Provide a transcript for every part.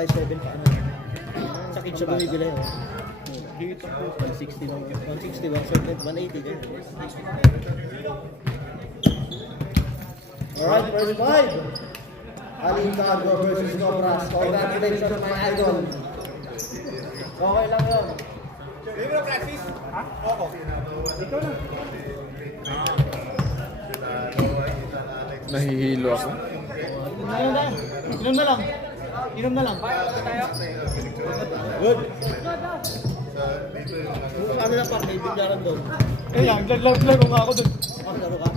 size 7 pa ano. Sa kids siya bumibili oh. Dito po 160 lang. 160, 180 din. Alright, first five. Aling Cargo versus Cobras. Congratulations my idol. Okay lang yun. Hindi mo na practice? Ha? Oo. Ikaw na. Nahihilo ako. Inom na lang. Inom na lang. Good. Ano lang pa, may bigyaran doon. Eh lang, laro nga ako dun. Laro ka.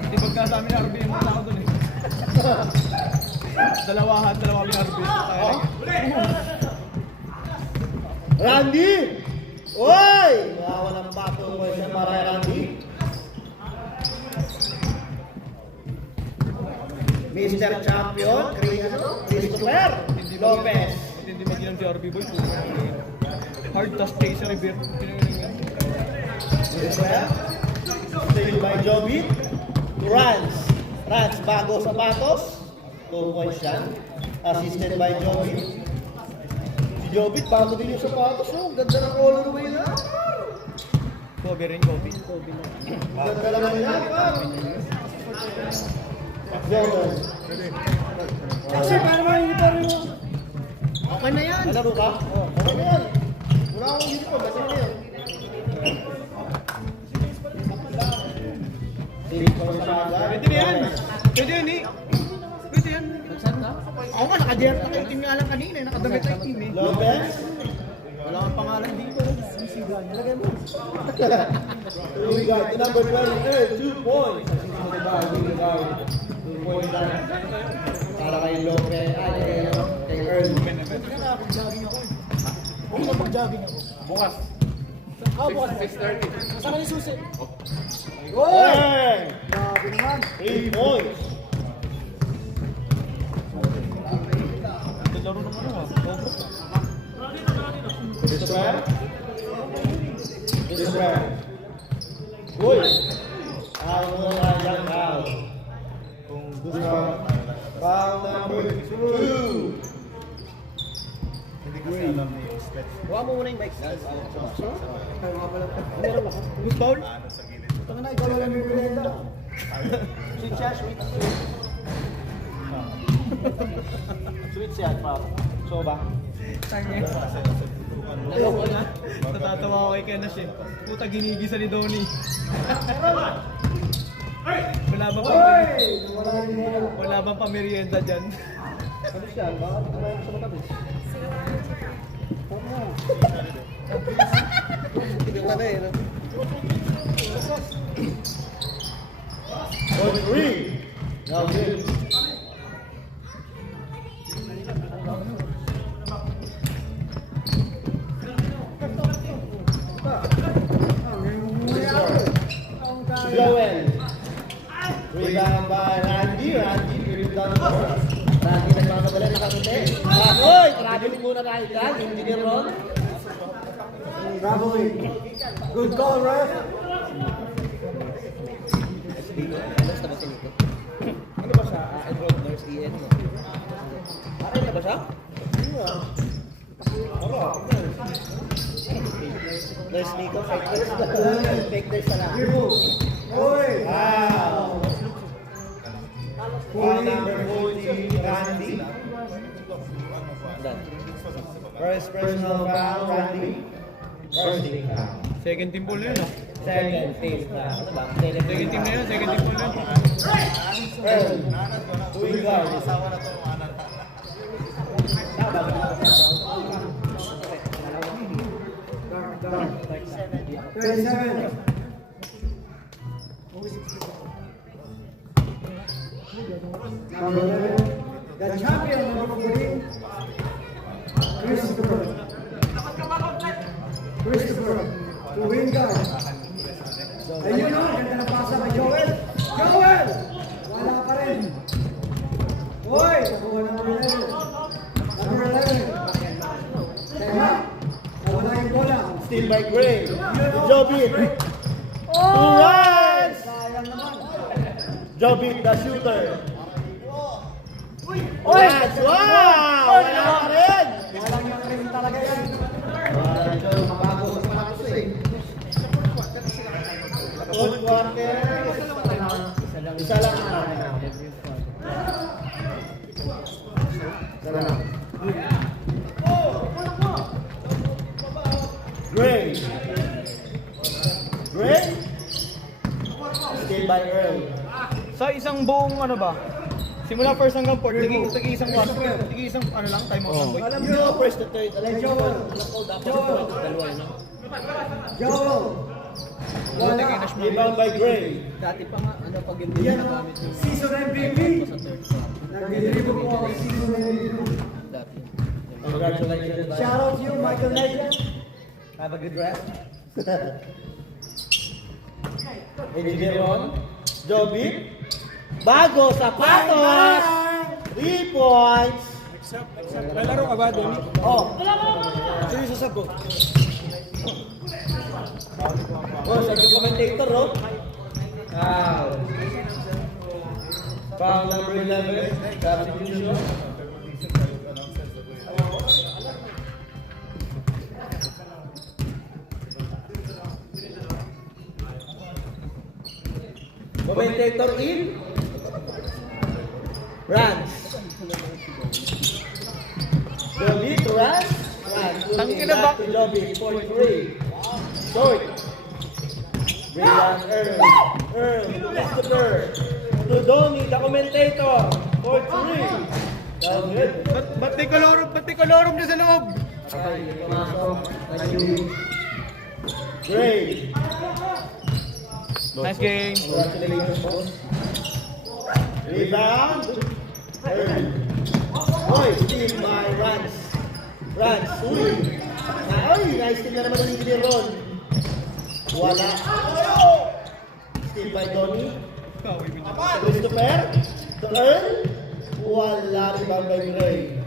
Hindi pagkasama ni RB yung muna ako dun eh. Dalawa kami RB. Randy! Uy! Wawalang patong mo siya para kay Randy. Mr. Champion, Christopher Lopez. Hindi mag-inom si RB boy. Hard touch taste sa reveal. Christopher, stayed by Joby. Rans. Rans, bago sapatos. 2 points yan. Assisted by Joby. Si Joby, bago din yung sapatos. Oh, ganda ng colorway na. Cover rin, Kobe. Ganda naman yan, par. Jordan. Kasi para makikita rin mo. Okay na yan. Nalaro ka? Oo. Okay na yan. Wala akong uniform. Kasi na yan. Pwede na yan. Pwede yan eh. Pwede yan. Ako nga, naka-dirt na kayo. Team nga lang kanina. Nakadamit na yung team eh. Lopez. Wala kang pangalan dito. Sisigan. Nalagay mo. We got the number 28, 2 points. Para kay Lopez. Kay Earl. Kung mag-jogging ako. Bukas. Bukas. 6:30. Kasama ni Susi. Hey! Grabe naman. 3 points. Laro naman ako. Christopher. Christopher. Uy! Ang mga young foul. Kung gusto, foul number 2. Huwag mo muna yung bike. Meron ba? Who's foul? Ito na, ikaw lang yung merenda. Sweet siya, sweet. Sweet siya, pa. So ba? Ayoko na. Natatawa ako kay Ken na siya. Puta ginigisa ni Donnie. Wala bang pamerienda dyan? Ano siya? Bakit kumain sa matamis? Tigil na eh. On 3. Now good. Joel. Rebound by Randy. Randy, rebound by Randy nagmamadali, nakakute. Oy! Traveling muna tayo dyan. Hindi ni Ron. Traveling. Good call, ref. Ano ba siya? Enrolled nurse EN. Akin na ba siya? Nurse Nico, fake nurse. Fake nurse na lang. Wow! Foul number 40, Randy. First personal foul, Randy. First team foul. Second team ball yun ah. Second team foul. Ano ba? Second team na yun, second team ball yun. Earl. Two guards. Number 11, the champion number 14, Christopher. Christopher, to win guard. Ayun o, ganda na pasa kay Joel. Joel! Wala pa rin. Hoy, nakuha na number 11. Number 11. Tema, nawala yung bola. Still by Gray. Joby. Two runs! Sayang naman. Joby, the shooter. Rans! Wow! Wala pa rin! Walang yung rin talaga yan. Ito, mabago sa sapatos eh. Fourth quarter. Isa lang na. Isa lang. Gray. Gray. Still by Earl. Sa isang buong ano ba? Simula first hanggang fourth, tigi-isang ano lang, time out lang boy. Alam nyo, first to third. Alam nyo, dapat dalawa yun. Joel. Wala kay Nash Rebound by Gray. Dati pa nga, ano pag hindi Yan nagamit ang yung season MVP. sa third. Nag-dribble po ako season MVP. Dati. Congratulations. Shout out to you, Michael Knight. Have a good rest. Engineer Ron. Joby. Bago sapatos. 3 points. May laro ka ba, Donnie? Oh. Sino yung sasagot? Oh, sabi yung commentator, no? Wow. Foul number 11. Substitution. Commentator in. Rans. Joby to Rans. Rans. Tangina ba? Back to Joby for 3. Short. Brilliant Earl. Christopher. To Donnie, the commentator. For 3. That's good. Ba't di kolorom niya sa loob? Gray. Nice game. Congratulations, boss. Rebound. Earl. Boy, steal by Rans. Rans. Uy. Ay, nice steal na naman ng Engineer Ron. Wala. Steal by Donnie. Christopher. To Earl. Wala. Rebound by Gray.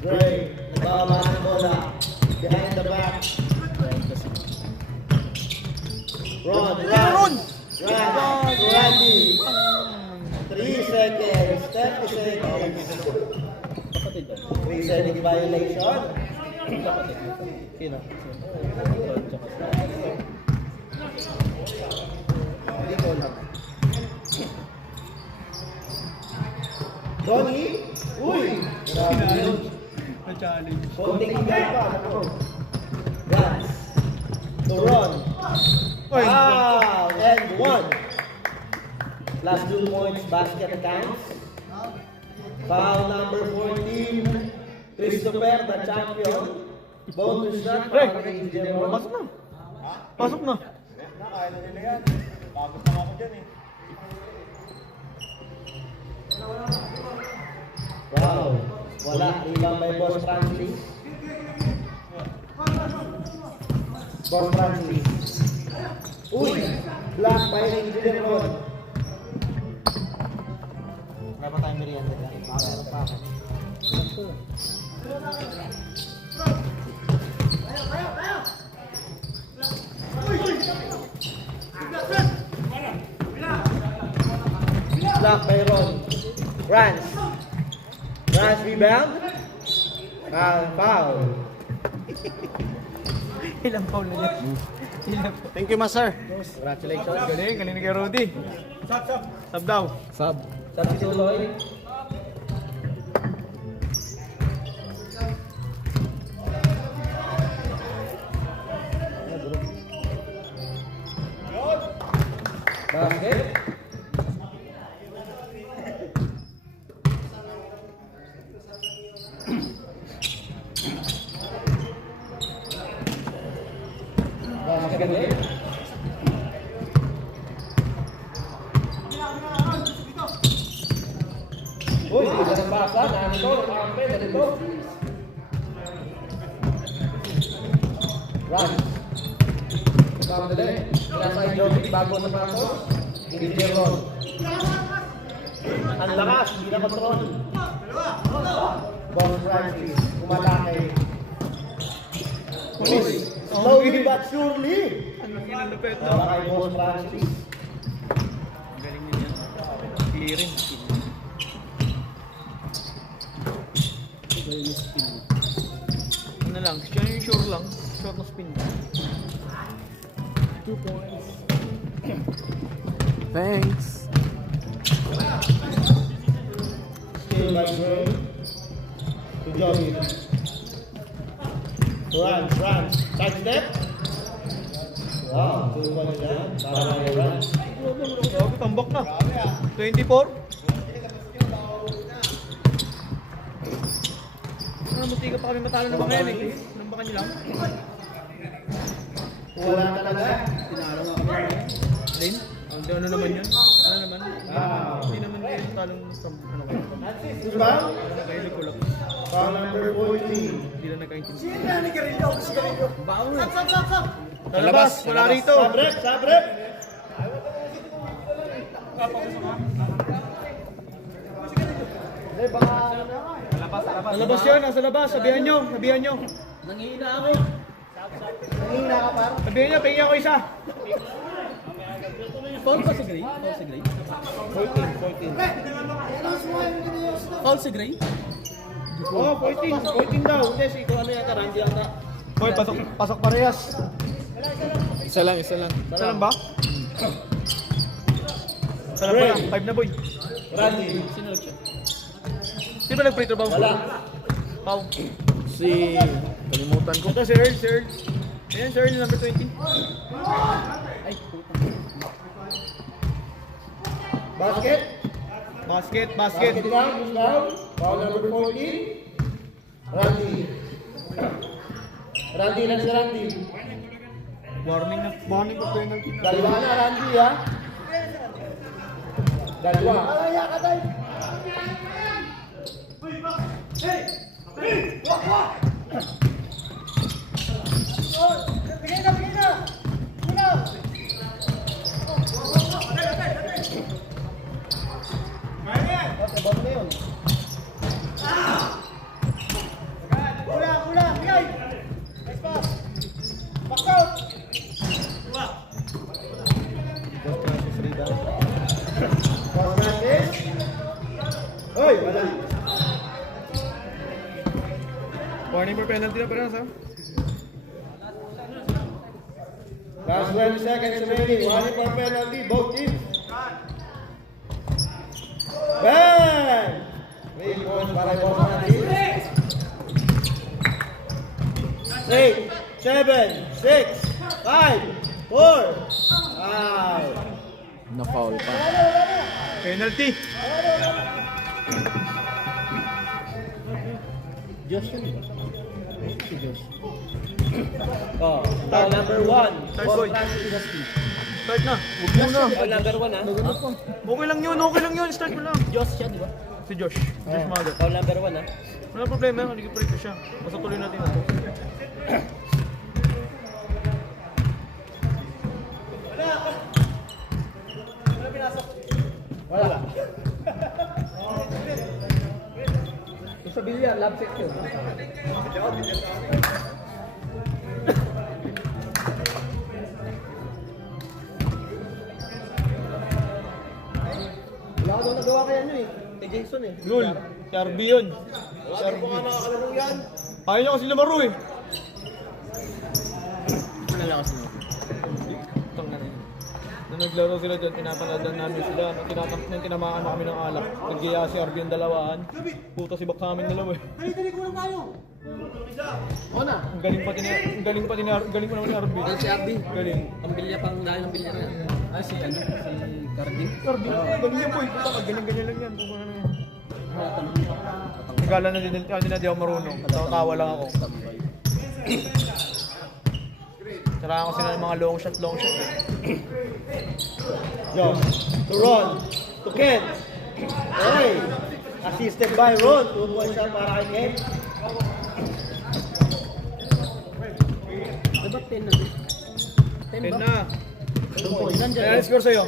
Gray. Nagkakamaan ng bola. Behind the back. Ron. Randy. 3 seconds. 30 seconds. 3 seconds violation. Sino? Hindi ko lang. Donnie. Uy. Grabe yun. Na-challenge. Konting higay pa. Ako. Guns. To Ron. Oy. Wow. And 1. Last 2 points. Basket counts. Foul number 14. Christopher, the champion. Bonus shot. Hey. para kay Engineer Ron. Pasok na. Pasok na. Wow. Wala. Rebound by Boss Francis. Boss Francis. Uy. Block by Engineer Ron. Wala pa tayong merienda dyan. Meron pa ako. Block by Ron. Rans. Rans rebound. Foul. Ilang foul na yan? Thank you, Master. Congratulations. Galing ni kay Rudy. Sub daw. Sub. Substitute Lloyd. Basket. Basket ulit. Uy, hindi ka nang basa. Nandito, nakakampi, nandito. Run. Sandali. Nasa Joby, bago sa patos. Engineer Ron. Ang lakas, hindi na control. Boss Francis, kumalaki. Uy, slowly but surely. Ang inalupit no? Para kay Boss Francis. Galing niya yan. Clearing. yung spin. Ano lang, siya yung sure lang. Sure na spin. 2 points. Thanks. Steal by Gray. To Joby. Runs. Side step. Wow, 2 points yan. Para kay Runs. Grabe, tambak na. 24. Buti ka pa kami matalo ng mga yan eh. Nambakan nyo lang. Wala talaga. Tinalo nga kami. Lin? Ano naman yun? Ano naman? Hindi naman kayo talong ano kayo. Diba? Kayo ko lang. Foul number 14. Hindi na nagkaintindi. Sino ni Garillo? Si Garillo. Baon na. Sa labas, wala rito. Sabrek. Sa labas yun, nasa labas. Sabihan nyo. Nangihina ako. Nangihina ka par? Sabihan nyo, pingin ako isa. Foul pa si Gray? Foul si Gray? 14. Foul si Gray? Oo, 14 daw. Hindi, si ano yata, Randy yata. Hoy, pasok parehas. Isa lang. Isa lang ba? Isa lang pala. 5 na boy. Randy. Sino nag-shot? Di ba nag-free throw ba? Wala. Pau. Si... Kalimutan ko. Ito si Earl. Ayan si Earl, number 20. Ay, puta. Basket. Basket. Down. Foul number 14. Randy. Lang si Randy. Warning pa penalty. Dalawa na, Randy ha. Dalawa. Hoy, wala. Warning for penalty na parehas ha. Last 20 seconds remaining. One for penalty, both teams. Bang! 3 points para both natin. 8, 7, 6, 5, 4, 5. Na-foul pa. Penalty. Josh yun. Si Josh. Oh, foul number 1. Third boy. Start na. Huwag muna. Foul number 1 ha. Okay lang yun. Start mo lang. Josh siya, di ba? Si Josh Mago. Foul number 1 ha. Wala problema, haligi pa rin siya. Basta tuloy natin ito. Wala. Sa bilya, lab section. Wala daw nagawa kaya nyo eh. Kay Jason eh. Lul. Si RB yun. Wala daw mga nakakalaro yan. Ayaw niya kasi lumaro eh. Nalakas mo. Nung naglaro sila dyan, pinapanadan namin sila. Nung tinamaan na kami ng alak. Nagkaya si RB yung dalawahan. Puta si Bak sa amin dalawa eh. Ang galing pa naman ni RB. Si RB. Galing. Ang bilya pang dahil ng bilya na yan. Ah, si ano? Si Carding. RB, galing yan po eh. Puta, galing-galing lang yan. Kung ano yan. Nagala na din na di ako marunong. Tawa lang ako. Tara ko sila ng mga long shot eh. Josh, to Ron, to Ken. Hey, assisted by Ron. 2 points siya para kay Ken. Diba 10 na? 10 na. 2 points. Kaya score sa'yo?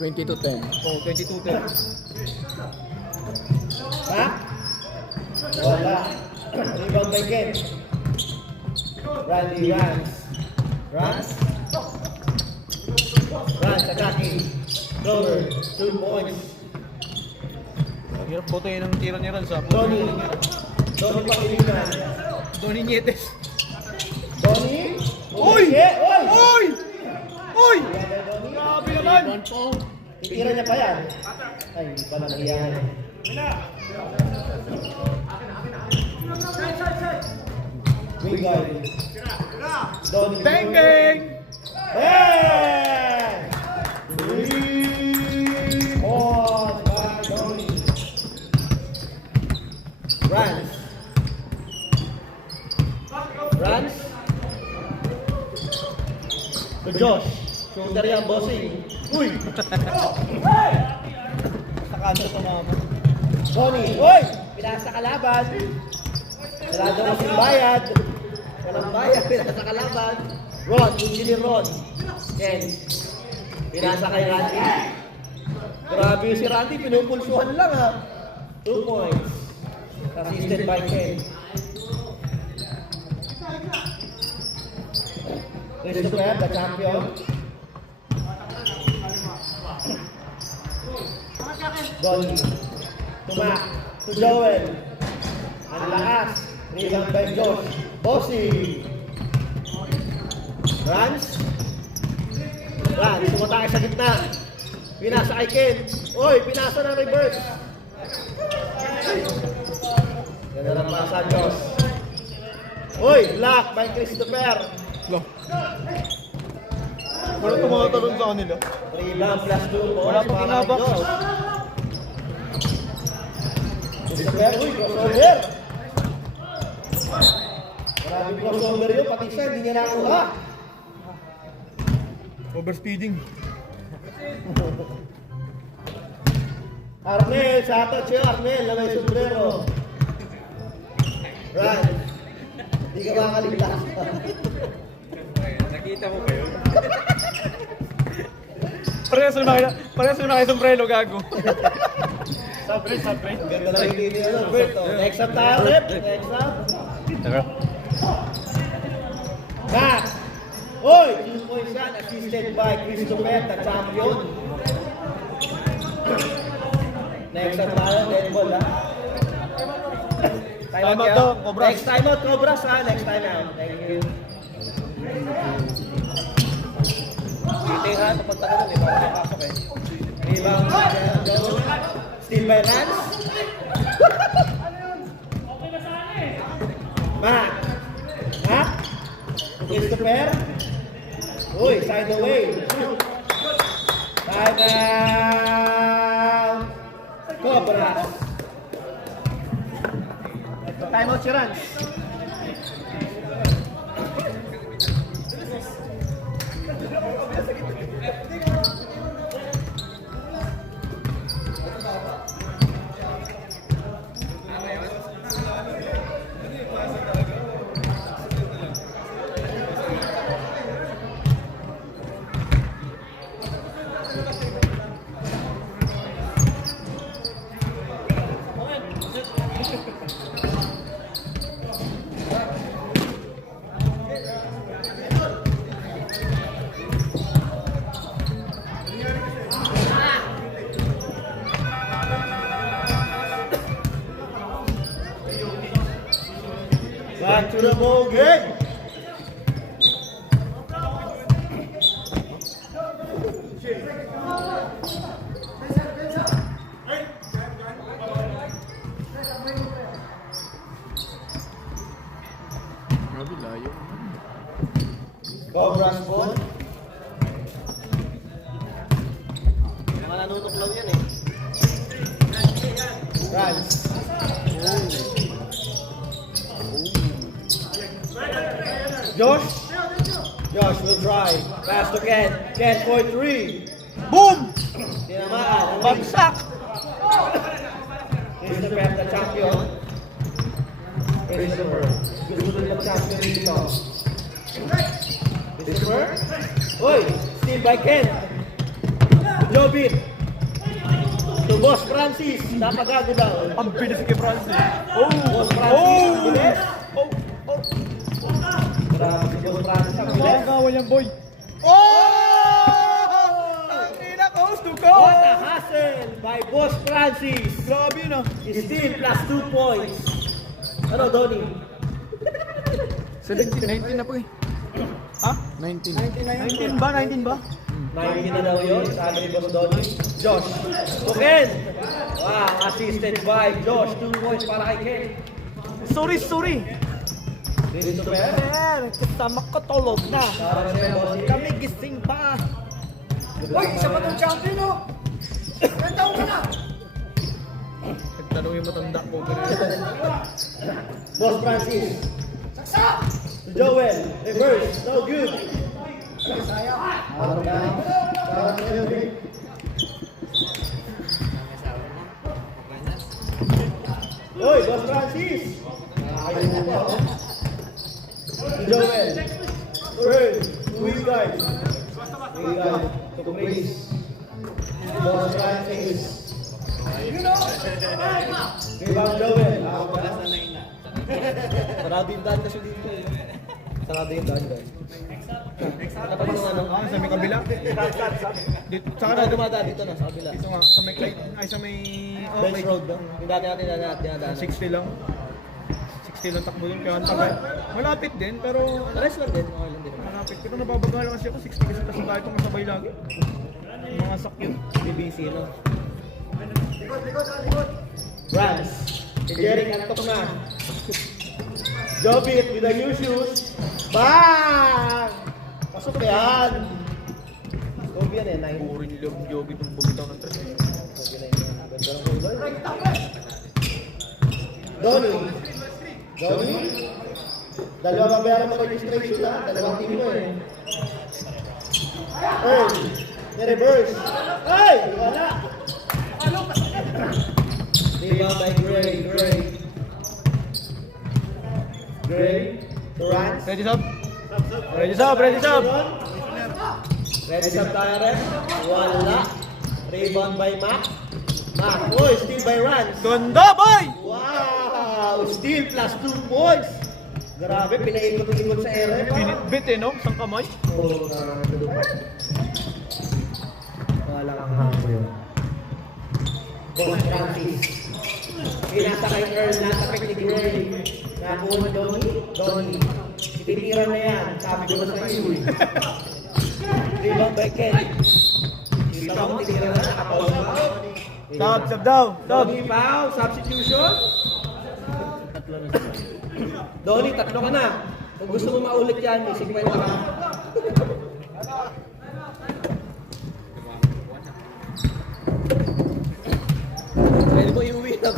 20-10. Oh, 22-10. Ha? Wala. Rebound by Ken. Randy Rans attacking. Clover, 2 points. Ang hirap botayin ng tira ni Rans ha. Tony. Donnie Pangilinan. Donnie Nietes. Donnie. Uy! Uy! Uy! Uy! Donnie. Grabe naman! Titira niya pa yan. Ay, hindi pala nangyayari. Wing guard. Donnie. Bang bang! Hey! 3 points by Donnie. Rans. Rans. To Josh. Shooter yan, bossing. Uy! Sa kanto tumama. Donnie. Uy! Pinasa kalaban. Wala daw kasing bayad. Walang bayad, pinasa kalaban. Ron, Engineer Ron. Ken. Pinasa kay Randy. Grabe si Randy, pinupulsuhan lang ha. 2 points. Assisted by Ken. Christopher, the champion. Donnie. Tumak. To Joel. Ang lakas. Rebound by Josh. Bossy. Rans. Rans. Sumatake sa gitna. Pinasa kay Ken. Uy, pinasa ng reverse. Ganda ng pasa, Josh. Uy, block by Christopher. Wala tumatalon sa kanila. Rebound plus 2 points. Wala pang para kay kinabak. Josh. Christopher, uy, crossover. Maraming crossover yun, pati siya, hindi niya nakuha. Overspeeding. Arnel, shoutout sa'yo Arnel na may sombrero. Run. Hindi ka makaligtas. Nakita mo ba yun? Parehas na kayo sombrero, gago. Sabre. Ang ganda lang yung hindi nila, Bert. Oh, next up tayo, Rep. Next up. Back. Uy, 2 points yan, assisted by Christopher, the champion. Next up tayo, dead ball, ha? Time out yan. daw, Cobras. Next time out, Cobras, ha? Next time out. Thank you. Kiting, ha? Kapag tayo nun, iba ako pasok, eh. Rebound, steal by Rans. Mac. Ha? Christopher. Uy, side away. Time out. Cobras. Time out si Rans. Back to the ball game. Grabe, layo. Cobras ball. Mga nanutuklaw yan eh. Rans. Josh. Josh will try. Pass to Ken. Ken for 3. Boom! Tinamaan. Bagsak! Christopher, the champion. Christopher. Gusto din mag-champion dito. Christopher. Uy! Steal by Ken. Jobit. To Boss Francis. Napagago daw. Ang bilis kay Francis. Boss Francis. Bilis. Oh! Grabe si Boss Francis. Ang bilis. Nakagawa yan, boy. Oh! Ang ina, coast to What a coast! hustle by Boss Francis. Grabe na. Steal plus 2 points. Ano, Donnie? 19 na po eh. Ha? 19. 19 ba? 19 ba? 19 na daw yun. Sabi ni Boss Donnie. Josh. To Ken. Wow, assisted by Josh. 2 points para kay Ken. Sorry. Christopher. Kasama ko tulog na. Para kay Boss. Kami gising pa. Uy, isa pa tong champion, oh! Ilan taon ka na? Nagtanong yung matanda ko. Boss Francis. Saksa! To Joel. Reverse. No good. Sayang. Out of bounds. Para kay Elvin. Oy, Boss Francis. Ayun mo pa. To Joel. To Earl. To Wingard. Wingard. To Chris. Boss Francis. Rebound Joel. Sarado yung daan kasi dito eh. Sarado yung daan guys. Ano pa yung ano? Sa may kabila. Dito, Saka na dumadaan dito na sa kabila. Dito nga, sa may sa may... Bench road ba? Yung dati natin dinadaan. 60 lang. 60 lang takbo yun. Kaya ang tagal. Malapit din, pero... Rest lang din. Okay lang din. Malapit. Pero nababagal kasi ako. 60 kasi kasabay itong masabay lagi. Yung mga sakyan. BBC no? Rams. Si Jeric antok na. Jobit with the new shoes. Bang! Pasok yan. Kobe yan eh. 9. Boring yung Joby itong bumitaw ng tres. Kobe na yun. Ganda ng kulay. Donnie. Dalawa mabayaran mo registration ha. Dalawang team mo eh. Earl. Reverse. Ay! Wala! Rebound by Gray. Durant. Ready sub? Ready sub! Ready sub! Ready sub tayo rin. Wala. Rebound by Mac. Oy, steal by Rans. Ganda boy! Wow! Steal plus 2 points. Grabe, pinaikot-ikot sa ere pa. Binitbit eh no? Isang kamay. Oo, wala kang hako yun. Boss Francis. Pinasa kay Earl, nasa kay Gray. Nakuha ni Donnie. Titira na yan. Sabi ko sa iyo eh. Rebound by Ken. Kita mo, titira na. Nakapaw pa. Sub daw! Sub! Donnie Pao, substitution. Donnie, tatlo ka na. Kung gusto mo maulit yan, may 50 ka. Pwede mo iuwi na.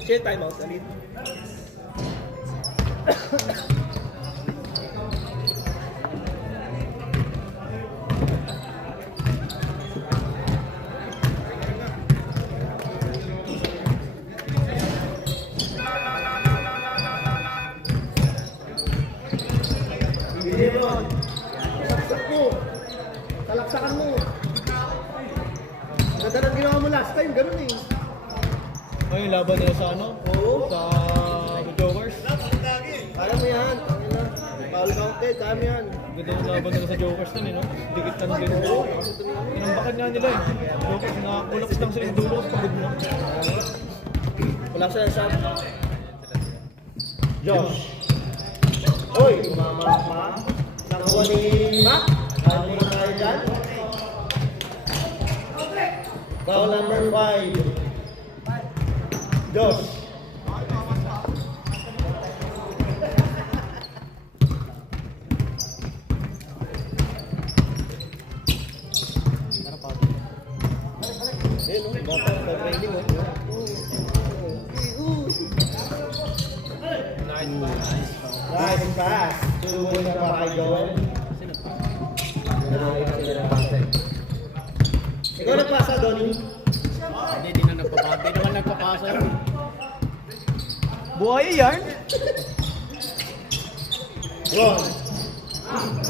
Shit, time out. Ulit. Ron, saksak mo. Talaksakan mo. Ganda ng ginawa mo last time, ganun eh. Ay, laban nila sa ano? Oo. Sa Jokers. Kaya mo yan. Foul counted, kaya mo yan. Ganda yung laban nila sa Jokers nun eh no? Dikit ka ng ganito. Inambakan nga nila eh. Jokers na kulaks lang sa yung dulo. Pagod na. Wala sa shot. Josh. Oy, tumama pa. Nakuha ni Mac. Kaya mo na tayo dyan. Foul number 5. Josh. Ayun, bata sa training oh. Nice pass. Tuloy na para kay Joel. Ikaw nagpasa, Donnie. Hindi na nagpapasa. Hindi naman nagpapasa. Buhay yan! Ron.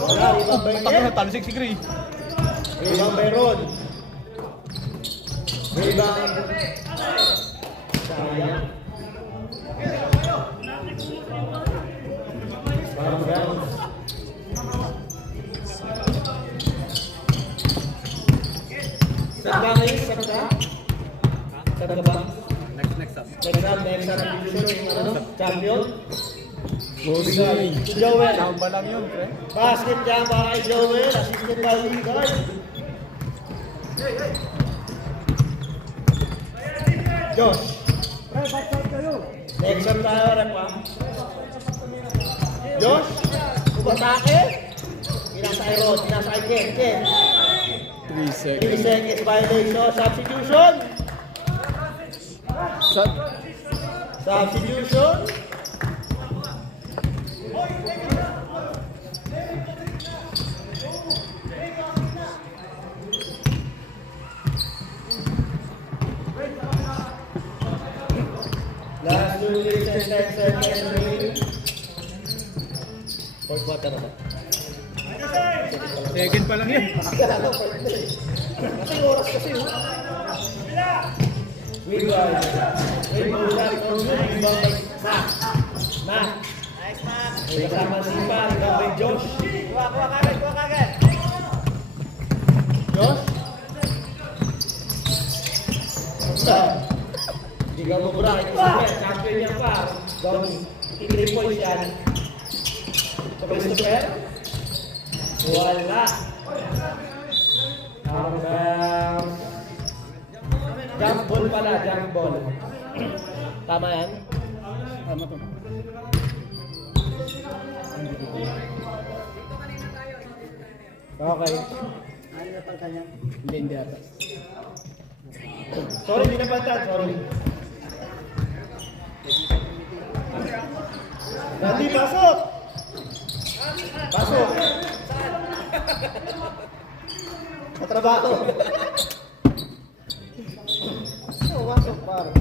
Wala, rebound by Takbo na Ken. talo 6 degree. Rebound by Ron. Rebound. Sayang. Parang bounce. Saan ba ngayon? Saan ka? Saan ka ba? Next up. Next up, division yung ano? Champion? Bossing. Si Joel. Samba lang yun, pre. Basket niya para kay Joel. Assisted by Lingard. Josh. Pre, back out kayo. Next up tayo, rep ha. Josh. Kumatake. Pinasay Rod. Pinasay Ken. 3 seconds. 3 seconds violation. Substitution. Substitution. Last 2 minutes and 10 seconds remaining. Fourth quarter na. Second pa lang yan. Kasi oras kasi. We guys. We go back from the rebound by Mac. Nice, Mac. May kasama si Pa. Ikaw by Josh. Kuha kagad. Josh? Hindi ka mabura. Champion niya pa. Gawin. 3 points yan. Christopher? Wala. Jump ball pala, jump ball. Tama yan? Tama to. Okay. Ano na pang kanya? Hindi ata. Sorry, hindi napantad. Sorry. Nanti, pasok! Pasok! Sa trabaho. Pasok, pare.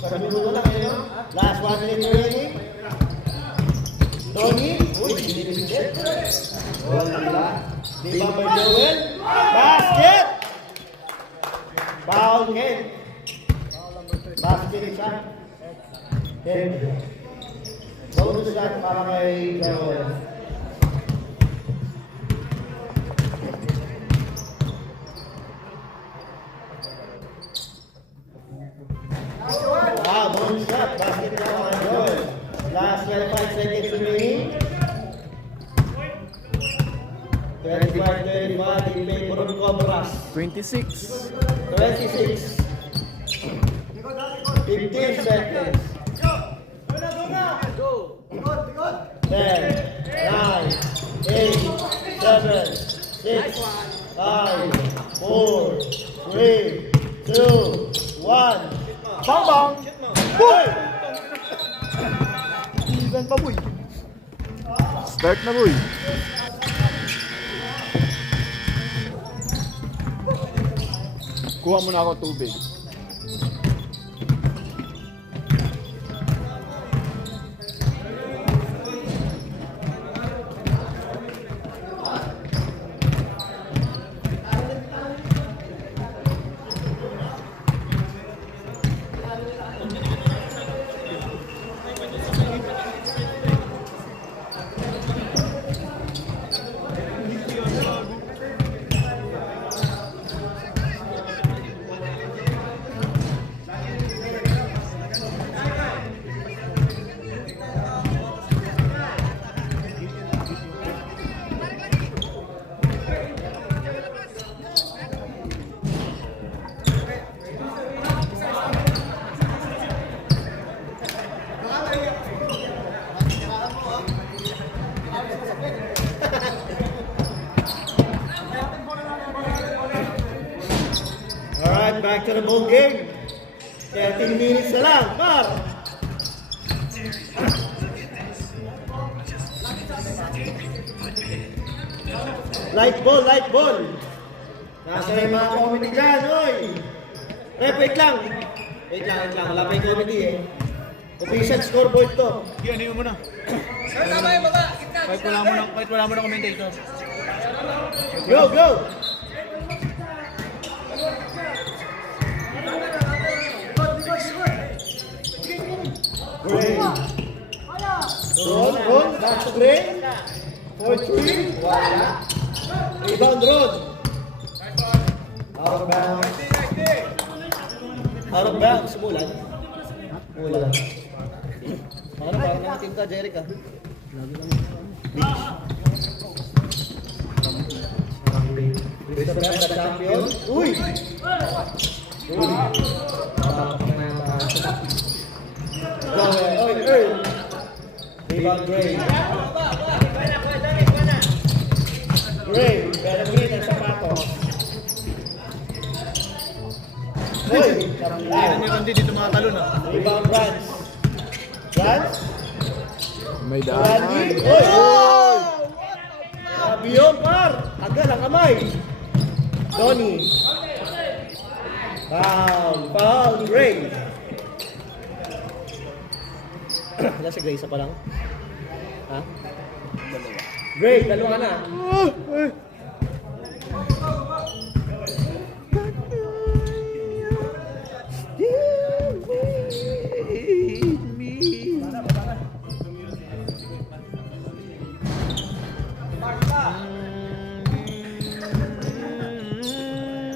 Sa minuto lang kayo. Last 1 minute remaining. Tony. Uy, binibigit. Wala. Di ba by Joel? Basket! Foul Ken. Basket shot. Ken. Bonus shot para kay Joel. Bonus shot. Basket shot para kay Joel. Last 25 seconds remaining. 25-25 in favor of Cobras. 26. 26. 15 seconds. 10, 9, 8, 7, 6, 5, 4, 3, 2, 1. Bang bang! Boy! Even pa, boy. Start na, boy. Kuha mo na ako tubig. Alright, back to the ball game. 13 minutes na lang, par. Light ball. Nasa na yung mga committee dyan, oy. Rep, wait lang. Wala pa yung committee eh. Official scoreboard to. Yan, ano mo na. Kahit wala mo na commentator. Go! Gray. Roll, back to Gray. 4-3. Wala. Rebound, Rod. Out of bounds. Out of bounds. Mulan. Mulan. Ano, parang nakatim ka, Jerica. Beach. Christopher, the champion. Uy! Uy! Joel, oy, Earl. Rebound Gray. Gray, pero green ang sapatos. Uy! Hindi naman din dito makatalon ah. Rebound Rans. Rans? May Randy? daan. Uy! Sabi yun, par! Tagal ang kamay. Donnie. Foul. Foul. Gray. Wala si Gray, isa pa lang. Ha? Gray, dalawa na.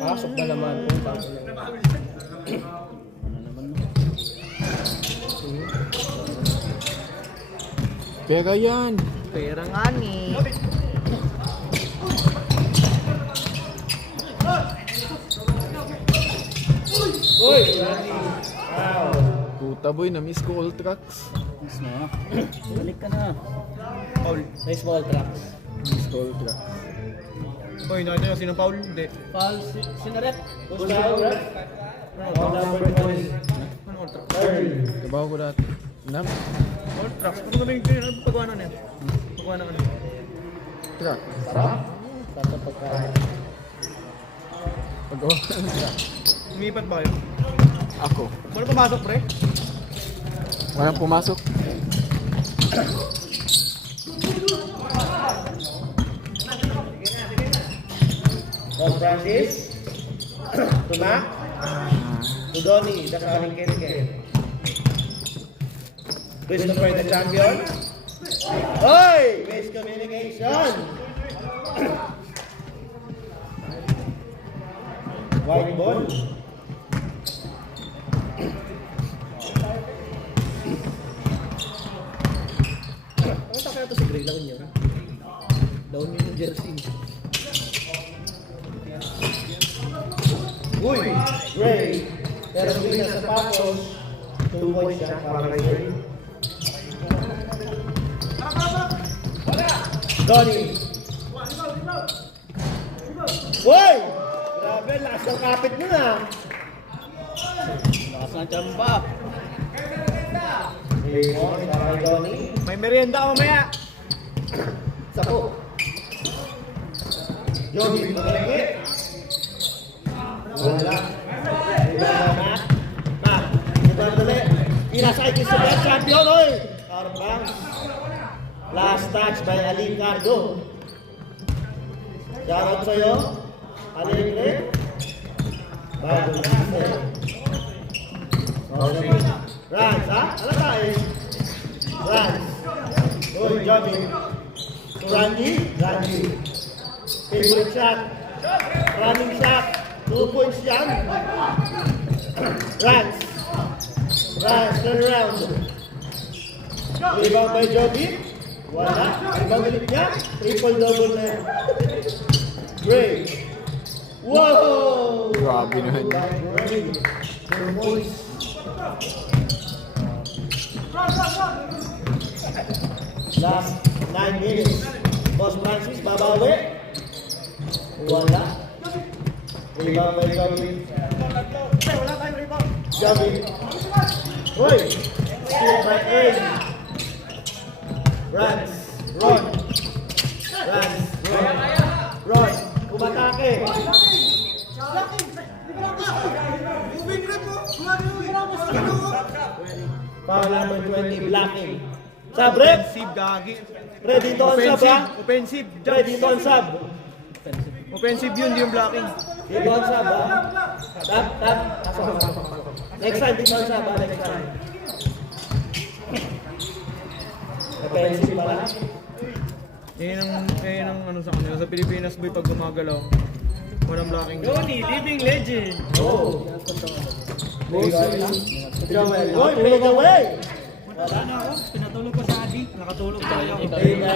Pasok ba naman? Pera yan. Pera nga ni. Uy! Randy. Wow. Puta boy, na-miss ko all tracks. Miss mo. Balik ka na. Paul. Nice ball tracks. Miss ko all tracks. Oy, nakita nyo sinong Paul? Hindi. Foul. Sinaret. Who's foul, right? Foul number 20. Ano all tracks? Earl. Trabaho ko dati. Nam? All tracks. Ano kami yung pagawa na niya? Pagawa na ano? Track. Sarap. Sarap sa pagkain. Pagawa ka ng track. Umipat ba kayo? Ako. Wala pumasok pre? Walang pumasok. Don Francis. To Mac. To Donnie. That's our Kenke. Christopher, the champion. Oy! Miscommunication. White ball. Ano ta kaya ito si Gray? Laon niya. Laon niya yung jersey. Uy! Gray! Pero green na sapatos. 2 points siya para kay Gray. Donnie! Uy! Grabe, lakas ng kapit mo na. Lakas ng tsamba. Raymond, para kay Donnie. May merienda ka mamaya. Sapo. Jogi, pagkalagit. Wala. Wala na. Mac. Iba dali. Inasay Christopher, champion, oy! Arbang. Last touch by Alin Cardo. Shoutout sa'yo. Alegre. Bagong season. Okay. Rans, ha? Ano tayo? Rans. Uy, Jogi. Randy. Randy. Favorite shot. Running shot. 2 points yan. Rans. Rans, turn around. Rebound by Jogi. Wala. Rebound ulit niya. Triple-double na yan. Gray. Wow! Grabe naman. Gray. 2 points. Last 9 minutes. Boss Francis, babawi. Wala. Rebound by Jogi. Jogi. Hoy! Steal by Earl. Rans. Ron. Rans. Ron. Ron. Umatake. Foul number 20, blocking. Sub, rep. Offensive, gagi. Ready to on sub, ha? Offensive. Ready to on sub. Offensive yun, di yung blocking. Dito on sub, ha? Tap, tap. Next time, dito on sub, ha? Next time. Offensive pala. Yan ang ano sa kanila. Sa Pilipinas boy pag gumagalaw. Walang blocking. Donnie, living legend. Oh. Joel. Oy, play away. Ano ako? Pinatulog ko sa Adi. Nakatulog tayo. Ayun na.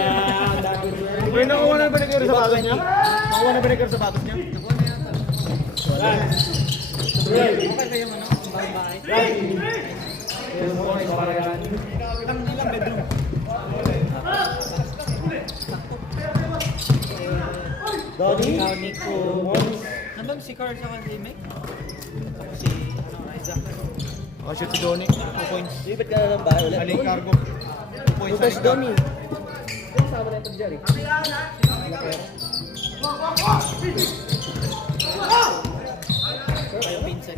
Uy, nakuha na ba ni Kero sa batos niya? Nakuha na ba ni Kero sa batos niya? Rans. Ray. Okay kayo ano? Bahay-bahay. Ray. Ilang bedroom? Donnie. Ikaw, Nico. Nandun si Carl sa May? Tapos si Isaac. Oh, shoot si Donnie. 2 points. Lipat ka na ng bahay ulit. Aling cargo. 2 points. Lucas aling cargo. Donnie. Kayo Vincent.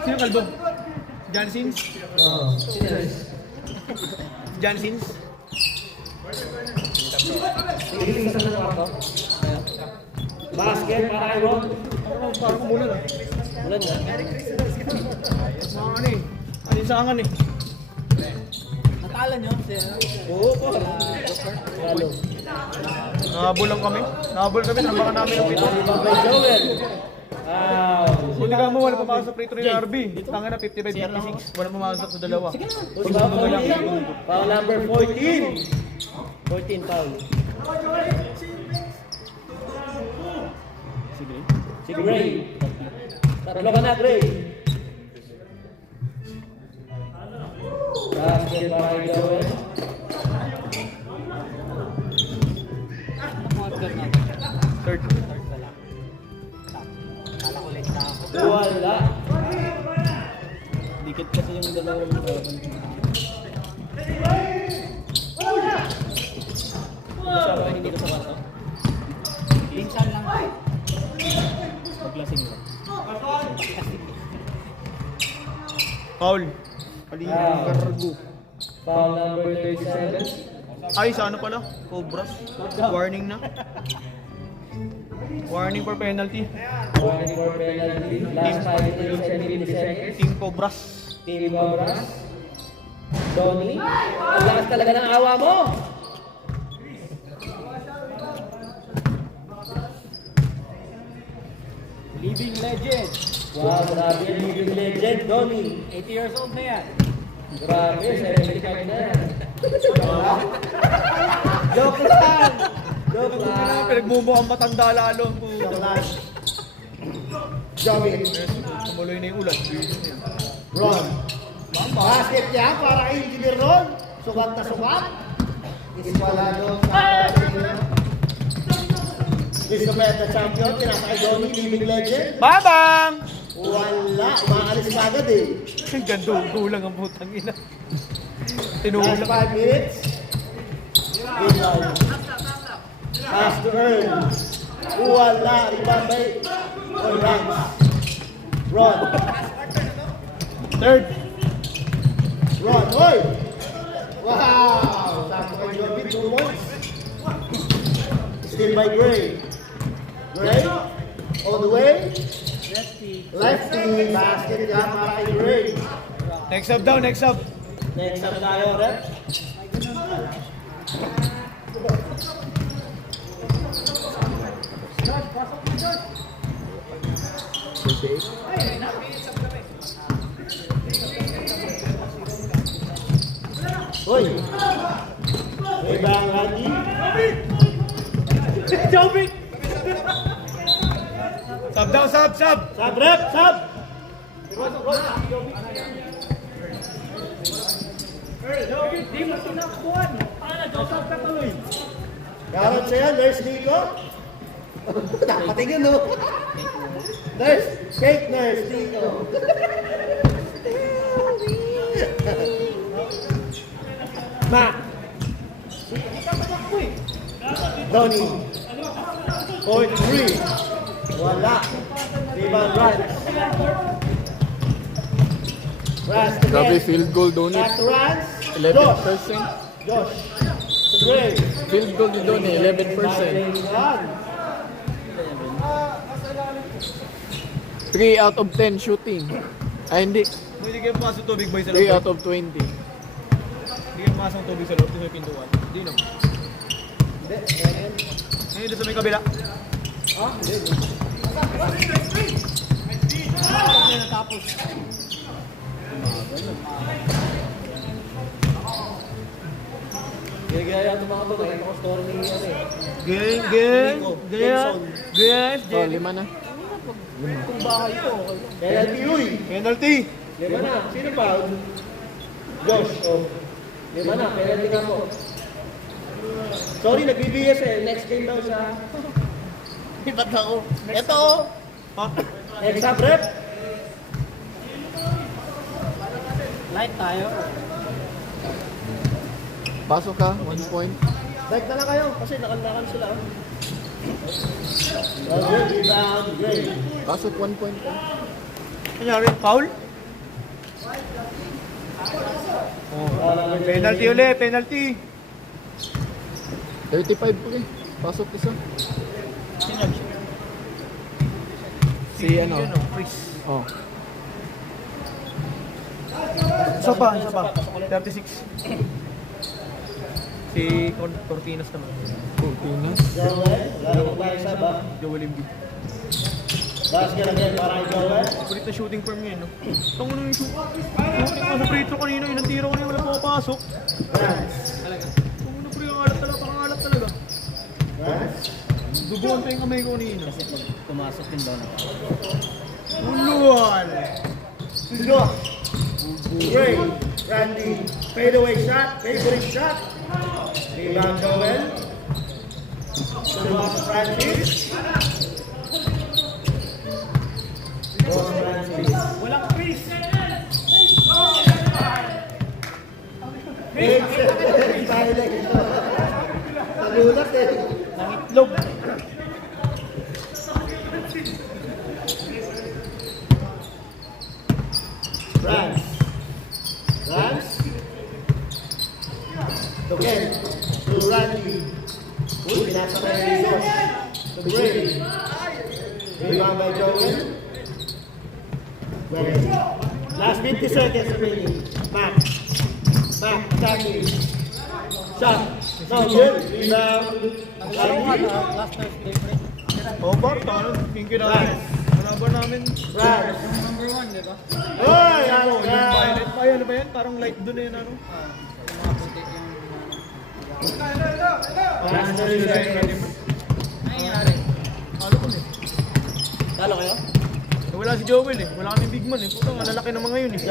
Sino kalbo? John Sins? John Sins? Basket para kay Ron. Parang kumulan ah. Ulan nga. Mga ano eh. Alinsangan eh. Natala nyo? Oo po. Lalo. Nahabol lang kami. Nahabol kami. Nambakan namin ng pito. Rebound by Joel. Buti ka mo, wala pumasok sa free throw ni RB. Tangin na 55-56. Wala pumasok sa dalawa. Foul number 14. 14 foul. Si Gray. Tatlo ka na, Gray. Basket para kay Joel. Third. Wala. Dikit kasi yung dalawang Sabi hindi ko sa kwarto. Minsan lang. Paglasing lang. Foul. Aling cargo. Foul number 37. Ay, sa ano pala? Cobras. Warning na. Warning for penalty. Warning for penalty. Last 5 minutes and 50 seconds. Team Cobras. Team Cobras. Donnie. Ang lakas talaga ng awa mo. Living legend. Wow, grabe yung living legend, Donnie. 80 years old na yan. Grabe, 75 na yan. Joke lang! Joke lang! Pinagmumukhang matanda lalo. Joke lang. Jobbing. Tumuloy na yung ulan. Ron. Basket niya para kay Engineer Ron. Sukat na sukat. Iswalado sa Isabel champion. Kinasa kay Donnie, living legend. Babang! Wala, umaalis ka agad eh. Gandulang ang putang ina. Last Tinulang. 5 minutes. Bilal. Pass to Earl. Wala, rebound by Rams. Ron. Third. Ron, oy! Wow! Sakto kay Jorvin, 2 points. Still by Gray. Gray, all the way. Lefty, basket niya para kay Gray. Next up daw, next up. Next up tayo, rep. Hoy! May bang Randy? Jovic! Sub daw, sub, sub! Sub, rep, sub! Garot siya, nurse Nico. Patingin no. Nurse, fake nurse Nico. Ma. Donnie. Point 3. Wala. Rebound runs. Runs to Grabe, net. field goal Donnie. Back to runs. 11%. Josh. Gray. Field goal ni Donnie, 11%. 3 out of 10 shooting. Ay, hindi. Hindi kayo pumasok tubig boy sa 3 labas. out of 20. Hindi Hindi yung masang tubig sa loob, doon sa pintuan. Hindi no. Hindi, ngayon. Ngayon doon sa may kabila. Ah, hindi. Tapos. Gaya ito mga bago. Ito ko story ni ano eh. Gang. Jackson. Yes, Oh, 5 na. Itong bahay ko. Okay lang. Penalty, uy! Penalty. Lima na. Sino pa? Josh. Oh. Lima na. Penalty nga po. Sorry, nag-BBS eh. Next game daw sa... Ba't ako? Ito oh. Ha? Extra prep. Light tayo. Pasok ka, 1 point. Break na lang kayo kasi nakandakan sila. Good rebound, great. Pasok 1 point ka. Kanyari, foul? Penalty ulit, penalty. 35 pre. Pasok isa. Si ano? Chris. Oh. Isa pa. 36. Si Cortinas naman. Cortinas. Joel, lalo ko tayo sa ba? Joel Embiid. Basket again para kay Joel. Kulit na shooting form niya, no? Tango na yung shooting ko sa free throw kanina, inang tira ko na yung wala pumapasok. Tango na pre, ang alat talaga, pakangalat talaga. Duguan pa yung kamay ko kanina. Kasi pag pumasok din daw na. Uluan! Josh. Great. Randy. Fadeaway shot. Favorite shot. Rebound Joel. Tomas Francis. Tomas Francis. Walang Chris! Nagulat eh. Nangitlog! France. Again. To Randy. Uy, pinasa na yung Josh. To Gray. Rebound by Joel. Well, last 50 seconds remaining. Mac, attacking. Shot. No, good. Rebound. Randy. Last Thursday, pre. Oh, bakit? Thank you namin. Wala ba namin? France. Yung number 1, di ba? Oy, ano Yung ka? violet pa yan, ano ba yan? Parang light doon na yun, ano? Yung mga puti yung... France na rin sa'yo. Ano nangyari? Ano ko eh. Talo kayo? Wala si Joel eh. Wala kaming big man eh. Putang, malalaki naman ngayon eh.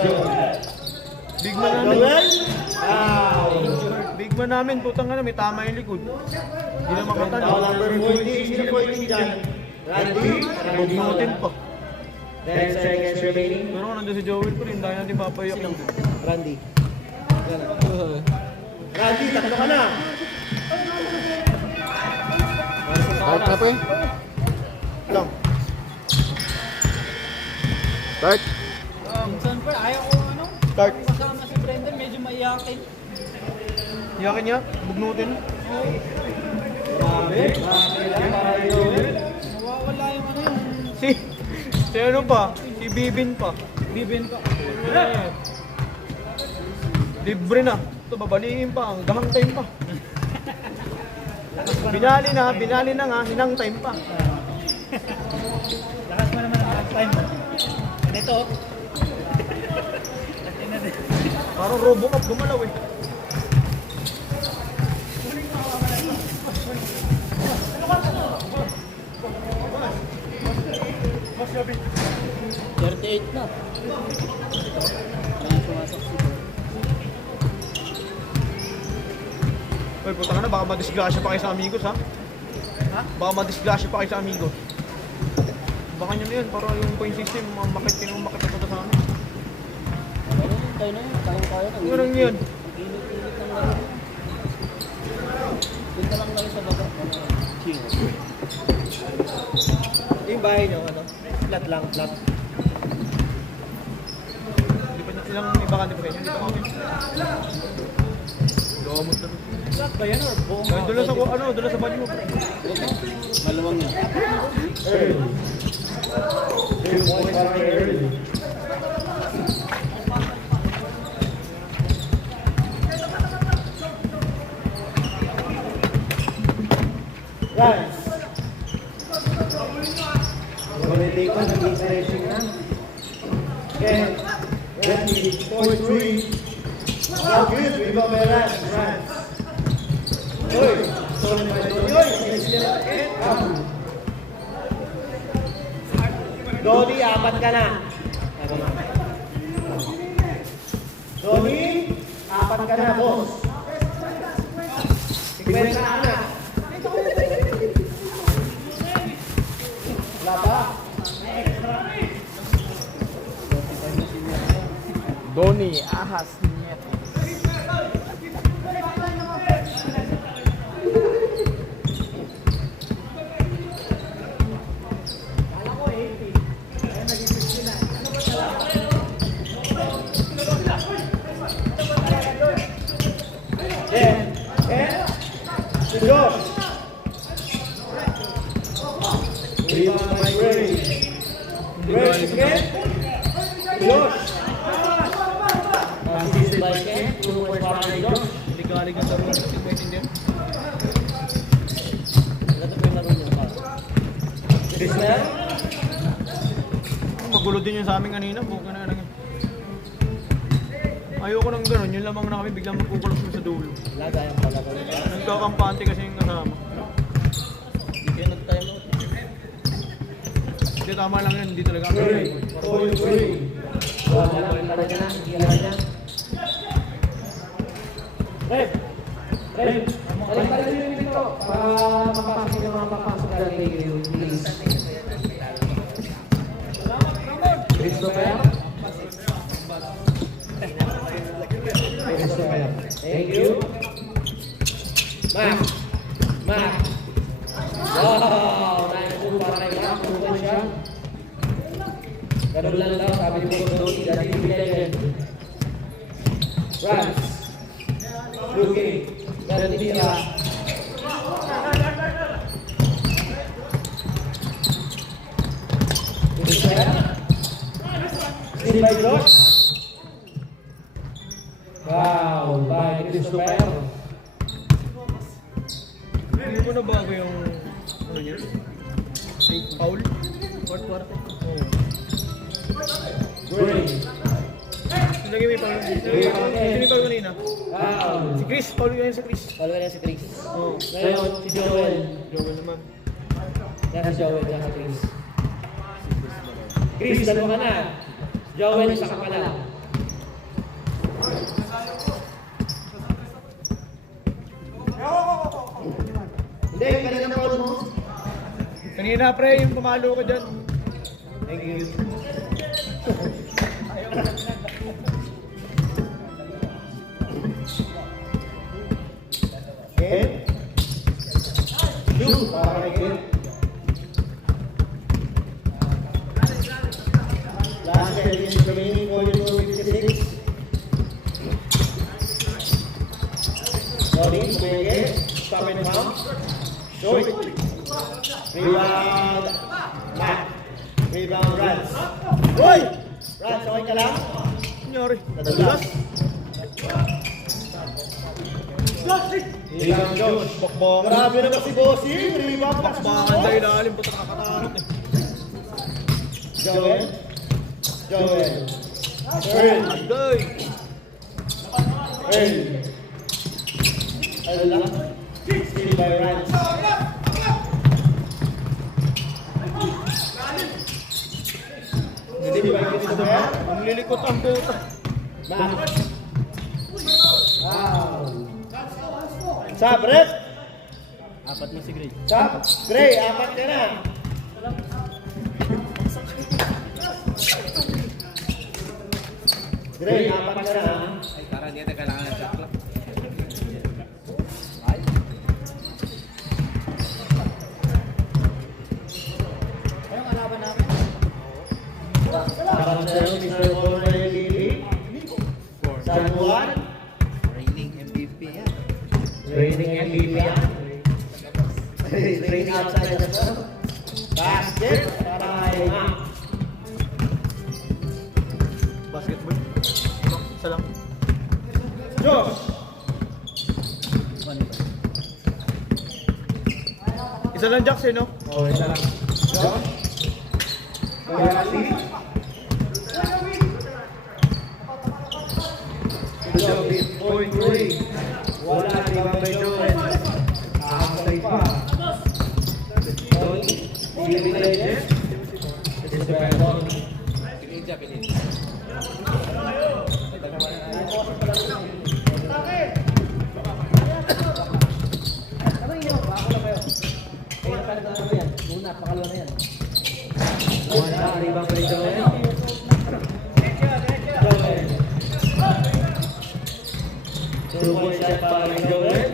Big man namin. Joel? Wow. Big man namin, putang nga na, may tama yung likod. Hindi na Tao makatalo. number 14. Sino 14 dyan? Randy? Pagmutin pa. 10 seconds remaining. Pero kung nandun si Joel pa rin, dahil natin papayak yun. Randy. Randy, tatlo ka na. Start na pre. Lang. Start. Minsan, pre, ayaw ko ano? Start. Kasama si Brendan, medyo maiyakin. Iyakin niya, bugnutin. Grabe. Nawawala yung ano yung... Si ano pa? Si Bibin pa. Bibin pa. Eh. Libre na. Ito, babaliin pa. Ang gahang time pa. Binali na nga, hinang time pa. Lakas mo naman ang last time. Ganito. Parang Robocop gumalaw eh. Mas gabi. 38 na. Parang sumasok si Uy, puta ka na, baka madisgrasya pa kayo sa amigos ha? Ha? Baka madisgrasya pa kayo sa amigos. Baka nyo na yun, para yung point system, makit na sa amin. Tayo na yun. Kaya-kaya na. Ano lang yun? Ang init-init ng laro. Punta lang tayo sa baba. Chill. Yung bahay nyo, ano? Flat lang, flat. Hindi pa ilang ibakante pa kayo? Hindi pa kami. Gamot na. Flat ba yan or buong? Ay, doon lang sa, doon lang sa banyo. Maluwang yan. Early. 3 points para kay Early. Rans. Quality ko, naging racing na. Again, ready, point 3. Now good, rebound by Rans. Rans. Uy, sorry naman ito. Uy, sinisila again. Donnie, 4 ka na. Donnie, 4 ka na, boss. 50 ka na. Wala pa? Donnie, ahas. Niet. Si Josh. Rebound by Gray. Gray again. Josh. Assisted by Ken. 2 points para kay Josh. Hindi galing ang laro. Hindi ko maintindihan. Christian. Magulo din yun sa amin kanina. Buka na lang yun. Ayoko nang gano'n. Yun lamang na kami biglang magkukulap sa dulo. Lagay ang pala ko. Nagkakampante kasi yung kasama. Hindi kayo nag-time out. Hindi, tama lang yun. Hindi talaga kami. Point 3. Wala lang pala niya na. Hindi alam niya. Rep. Rep. Balik pala yung dito. Para mapasok yung mga papasok na kayo. Please. Christopher. Christopher. Thank you. Mac. Mac. Wow! Naikuha para kay Mac. Kuha siya. Ganun lang daw. Sabi ni Boss Doty. Dati pinagin. Rans. Looking. Ganun tira. Christopher. Steal by Josh. Wow, by Christopher. Hindi ko na bago yung ano niya? Foul? Fourth quarter? Oo. Gray. Lagi may foul. Sino yung foul kanina? Wow. Si Chris. Foul yun si Chris. Wala na si Chris. Oo. Ngayon, si Joel. Joel naman. Yan si Joel, yan si Chris. Chris, dalawa ka na. Joel, isa ka pa lang. Hindi, kanina ng foul mo. Kanina pre, yung pumalo ko dyan. Thank you. Okay. Shoot, para kay Ken. Last 10 minutes remaining, 42-56. Sorry, Kumenge. Stop and pump. Short. Rebound. Back. Rebound, Rans. Hoy! Rans, okay ka lang? Nangyari. Nadulas. Rebound, Josh. Bakbakan. Grabe naman si Bossing. Rebound, Bakbakan sa ilalim. Puta nakakatakot eh. Joel. Joel. Earl. Day! Earl. Earl lang. Steal by Rans. Steal by Christopher. Ang lilikot ang puta. Mac. Wow. Sab, Rep. Apat na si Gray. Sab. Gray, 4 ka na. Gray, 4 ka na. Ay, parang dito kailangan ng shot clock. Para sa'yo, Mr. Borneo Lili. San Juan. Reigning MVP yan. Training MVP yan. Train outside the shop. Basket para kay Mac. Basketball. Isa lang. Josh. Isa lang Jax eh, no? Oh, isa lang. Josh. Kuyasi. Jobit. Point 3. Wala. Rebound by Joel. Ahasay pa. Tony. Stevie Legend. Isabel Tony. Wala, rebound by Joel. Joel. 2-point shot para kay Joel.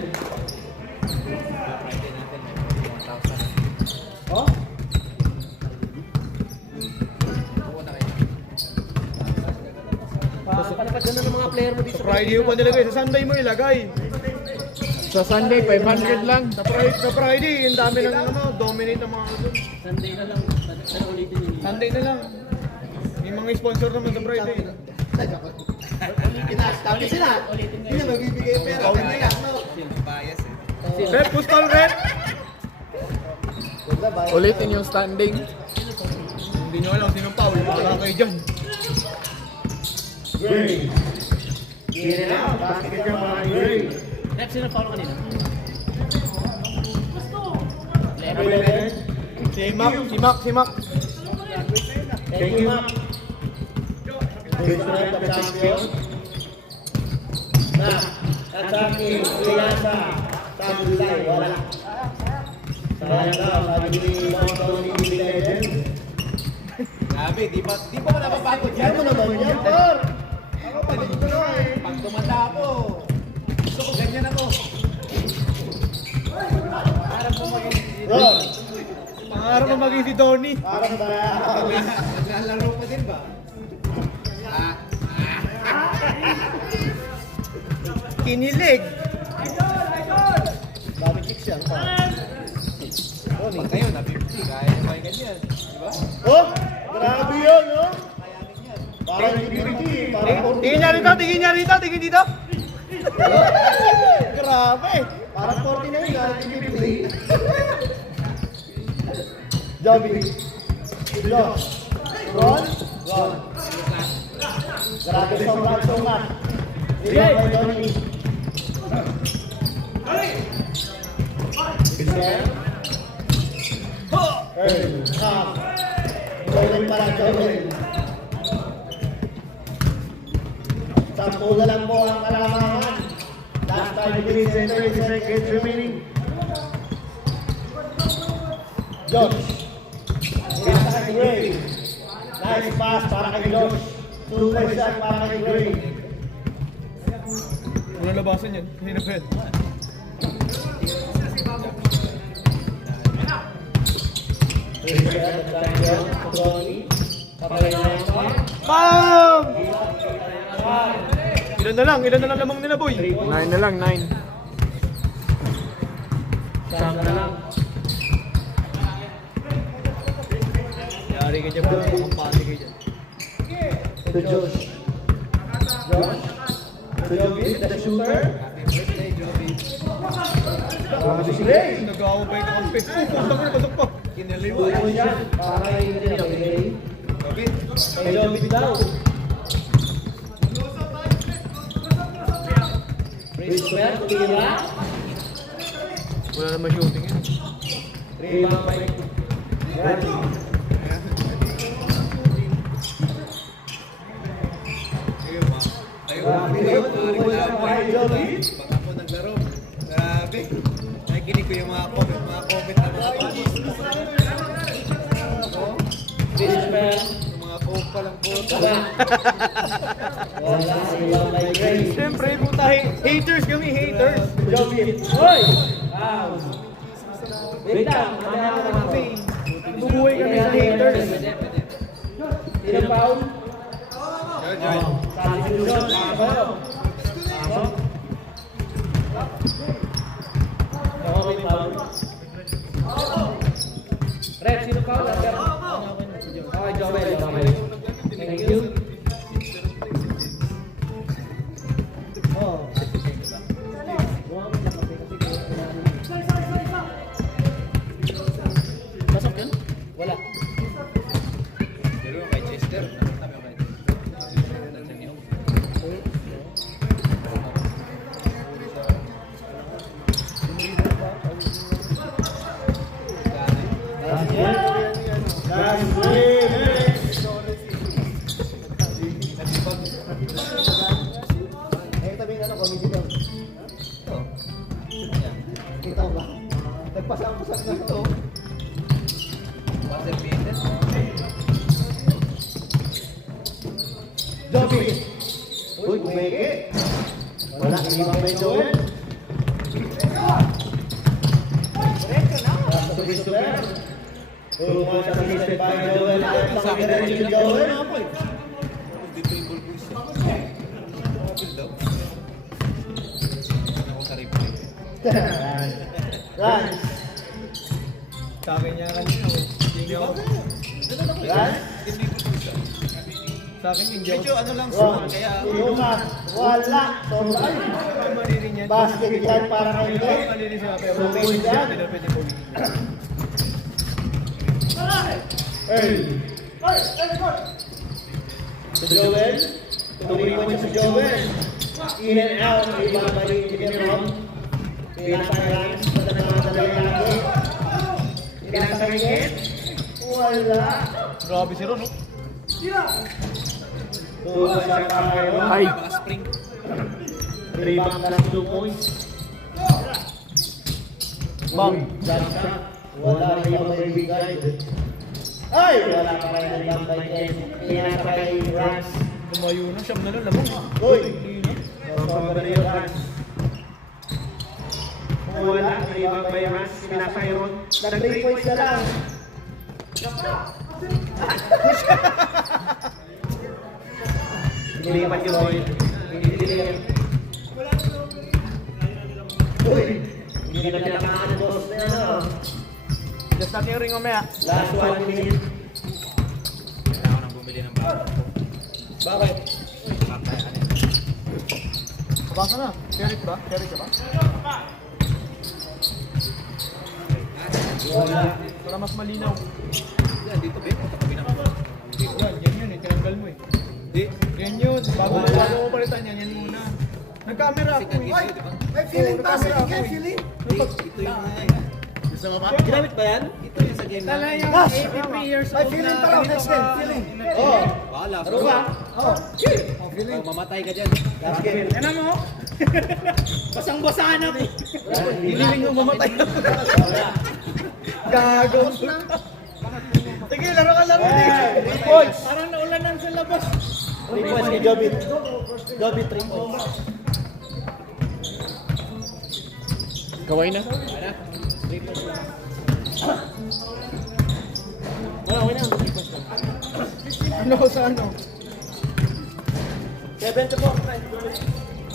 Oh? Palapad ka na ng mga player mo dito. Sa Friday mo pa nilagay, sa Sunday mo ilagay. Sa Sunday, 500 lang. Sa Friday, yung dami ng ano, dominate ng mga doon. Sunday na lang. Sana ulitin yung Sunday na lang. May mga sponsor naman sa Friday. Kinastabi sila. Hindi na magbibigay pera. Kanya lang, no? Rep, postal rep! Ulitin yung standing. Hindi nyo alam sinong foul. Wala kayo dyan. Gray. In and out. Basket ka para kay Gray. Rep, sino follow kanina? 11. Si Mac. Thank you, Mac. First round the champion. Mac. Attacking. Kuyasa. Sabulay. Wala. Sayang daw. Sabi ni Tony Legend. Grabe, di ba ko napapagod yan? Yan mo naman yan, Par. Ako pagod ko na eh. Pag tumanda ako, gusto ko ganyan ako. Parang kung maging Ron. Pangarap mo maging si Donnie. Parang ba? naglalaro pa din ba? Kinilig. Dami chicks yan, Par. Pag kayo, na-50, kaya nyo kayo ganyan. Di ba? Oh! Grabe yun, no? Parang LGBT. Parang Tingin niya rito. Grabe! Parang 49 na, LGBT. Joby. Josh. Ron. Grabe sobrang. Rebound by Johnny. Israel. Earl. Half. Joel para Joel. 10 na lang po ang kalamangan. Last time between 30 seconds remaining. Josh. Pasa kay Gray. Nice pass para kay Josh. Super shot para kay Gray. Wala labasan yan. Hindi na pwede. Israel, the champion. Tony. Kapalay na yung point. Bam! Ilan na lang lamang nila, boy. 9 na lang, 9. Sam na lang. Yari ka dyan, boy. Ang pati ka dyan. To Josh. Josh. To Joby, the shooter. Grabe si Gray. Nag-aawabay ka kampi. Putang na, pasok pa. Kinaliwa. Tuloy yan. Para kay Gray. Kay Joby daw. Richmond, tira. Wala naman shooting yan. Rebound by Gray. Grabe yun. Tuloy lang kay Joby. Pag ako naglaro, grabe. Nakikinig ko yung mga comment na mga fans. Richmond. Yung mga coke pa lang po. Wala. Rebound by Gray. Siyempre, puta, haters kami, haters. Joby. Hoy! Wait lang. Bubuhay kami sa haters. Sino foul? Joy. Substitution. Pasok. Ako may foul. Red, sino foul? Okay, Joel. Thank you. Oh. basang-basang na ito. Buzzer beater. Jobit. Uy, kumeke. Wala, hindi ba may Joel? Nasa Christopher. Tulungan sa assisted by Joel. Sa diretso ni Joel. Dito yung ball push. Mobile daw. Ako sa replay. Rans. Sa akin niya kanina. Hindi ako. Rans. Sa akin hindi ako. Medyo ano lang Wrong. small, kaya Tulungan. Wala. Sobra. Maririn yan. Basket yan para kay Nick. Maririn siya pero So, pwede yan. siya. Pwede po. Early. Si Joel. Tuloy mo si Joel. In and out. Iba ba yung Ron? Pinasa ni Rans. Madali lagi. Pinasa ni Ken. Wala. Grabe si Ron, no? Tulungan siya para kay Ron. Ay, baka spring. Rebound na 2 points. Bang. Jump shot. Wala rin yung may bigay. Ay! Wala pa kayo ng jump by Ken. Pinasa kay Rans. Lumayo na. Siyam na lang. Lamang ha. Uy! Hindi na. Sobra rin yung Rans. Wala. Rebound by Rans. Pinasa kay Ron. Nag 3 points na lang. Nilipat yung Roy. Nilipat. Uy! Hindi na pinakakaan ng boss na ano. Just natin yung ring mamaya. Last 1 minute. Kailangan ko nang bumili ng bago. Bakit? Papaya, ano yan? Kabasa na. Carrot ba? Carrot ka ba? Wala. Para mas malinaw. Yan, dito ba? Katabi na ako. Yan yun eh. Tinanggal mo eh. Hindi. Yan yun. Bago ko palitan yan. Yan muna. Nag-camera ako Second eh. game, di ba? May feeling pa sa tingin, feeling. Ito yung mga yan. Gusto mo ba? Ginamit ba yan? Ito yung sa game namin. yung Boss, 83 years may feeling pa raw, next game, feeling. Oo. Bahala. Ano ba? Oh, Oh, mamatay ka dyan. Basket. Yan na mo. Basang-basahan ako. Hililing mo mamatay. Wala. Gago. Sige, laro ka laro. Eh, 3 points. Parang naulanan sa labas. 3 points kay Jobit. Jobit 3 points. kaway na. Wala, okay na. 3 points lang. Ano sa ano? 7 to 4.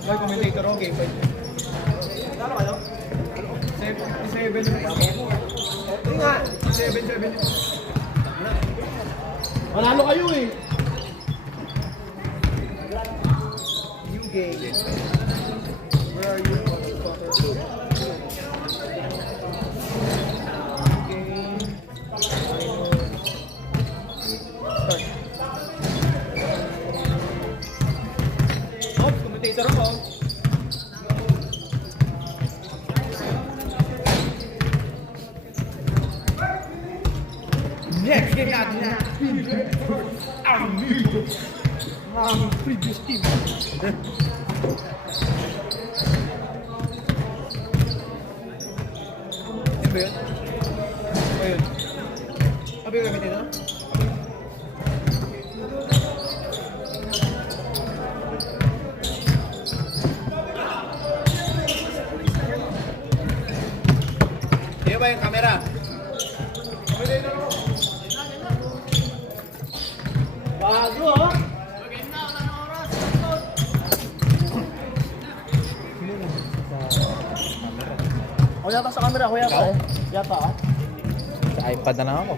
Boy, commentator ako, game 5. Kano kayo? 7. Hindi nga. 7. Manalo kayo eh. New game. Where are you? Game. Start. Oh, commentator ako. Next game natin na. Ang previous team. Ano ba yun? Ayun. Abi yung gamitin na? Di ba yung camera? Bago ah. Ako yata sa camera, ako yata eh. Yata ah. Sa iPad na lang ako.